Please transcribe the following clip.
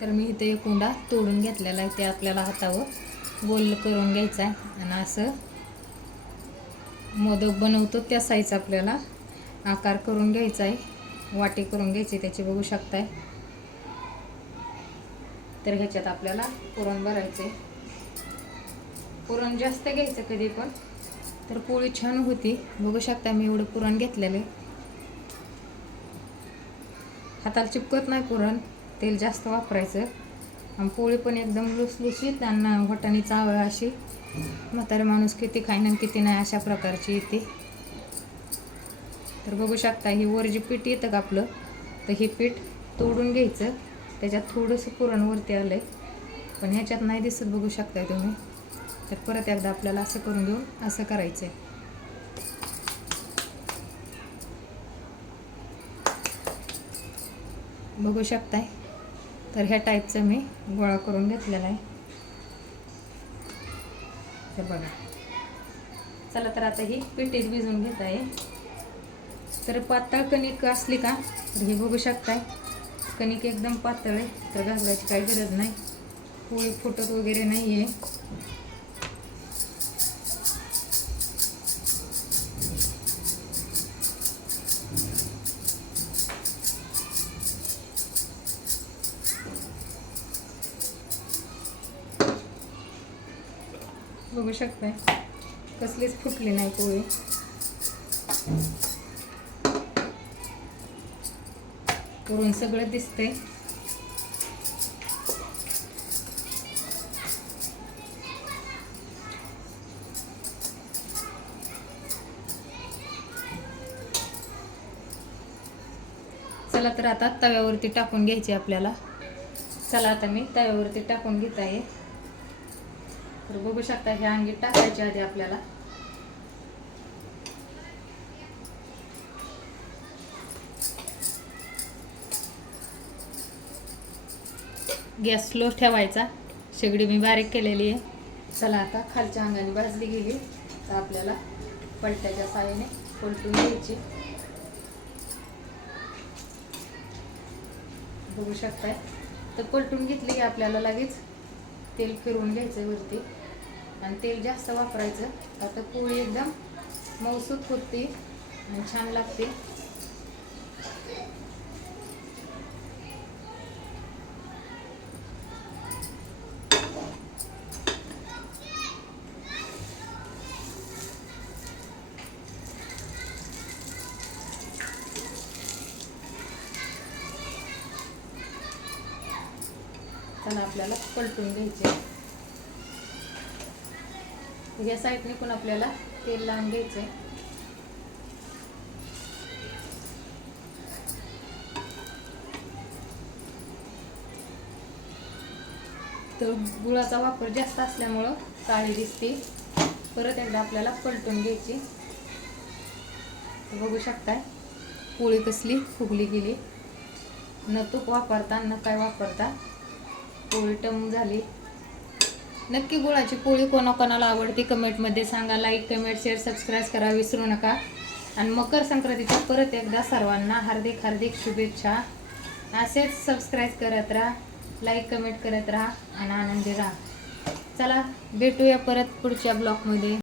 तर मी इथे एक कुंडा तोडून घेतलेला आहे ते आपल्याला हातावर गोल करून घ्यायचा आहे. आणि असं मोदक बनवतो त्या साईज आपल्याला आकार करून घ्यायचा आहे. वाटी करून घ्यायची त्याची बघू शकताय. तर ह्याच्यात आपल्याला पुरण भरायचं आहे. पुरण जास्त घ्यायचं कधी पण. तर पोळी छान होती. बघू शकता मी एवढं पुरण घेतलेलं आहे. हाताला चिपकत नाही पुरण. तेल जास्त वापरायचं. आणि पोळी पण एकदम लुसलुसीत आणि वटाणी चावळ अशी. म्हातारे माणूस किती खाईन आणि किती नाही अशा प्रकारची येते. तर बघू शकता ही वर जी पीठ येतं का आपलं तर हे पीठ तोडून घ्यायचं. त्याच्यात थोडंसं पुरण वरती आलं आहे पण ह्याच्यात नाही दिसत बघू शकताय तुम्ही. तर परत एकदा आपल्याला असं करून घेऊन असं करायचं आहे बघू शकताय. तर ह्या टाईपचं मी गोळा करून घेतलेला आहे. तर बघा. चला तर आता ही पिठीत भिजून घेत आहे. तर पातळ कणिक असली का तर हे बघू शकताय. कणिक एकदम पातळ आहे तर घालवायची काही गरज नाही. पोळी फुटत वगैरे नाही आहे बघू शकताय. कसलीच फुटली नाही पोळी. करून सगळं दिसतंय. चला तर आता तव्यावरती टाकून घ्यायची आपल्याला. चला आता मी तव्यावरती टाकून घेत आहे. तर बघू शकता ह्या अंगी टाकायच्या आधी आपल्याला. गॅस स्लो ठेवायचा. शेगडी मी बारीक केलेली आहे. चला आता खालच्या अंगाने भाजली गेली. तर आपल्याला पलट्याच्या साहाय्याने पलटून घ्यायची. बघू शकताय. तर पलटून घेतली की आपल्याला लगेच तेल फिरवून घ्यायचं वरती. आणि तेल जास्त वापरायचं. आता पोळी एकदम मौसूत होते आणि छान लागते. त्याला आपल्याला पलटून घ्यायचे या साईडने पण आपल्याला तेल लावून घ्यायचे तर गुळाचा वापर जास्त असल्यामुळं काळी दिसते. परत एकदा आपल्याला पलटून घ्यायची बघू शकताय पोळी कसली फुगली गेली. न तूप वापरता न काय वापरता पोळी टम झाली. नक्की गुळाची पोळी कोणाकोणाला आवडते कमेंटमध्ये सांगा. लाईक कमेंट शेअर सबस्क्राईब करा. विसरू नका. आणि मकर संक्रांतीच्या परत एकदा सर्वांना हार्दिक हार्दिक शुभेच्छा. असेच सबस्क्राईब करत राहा लाईक कमेंट करत राहा आणि आनंदी राहा. चला भेटूया परत पुढच्या ब्लॉगमध्ये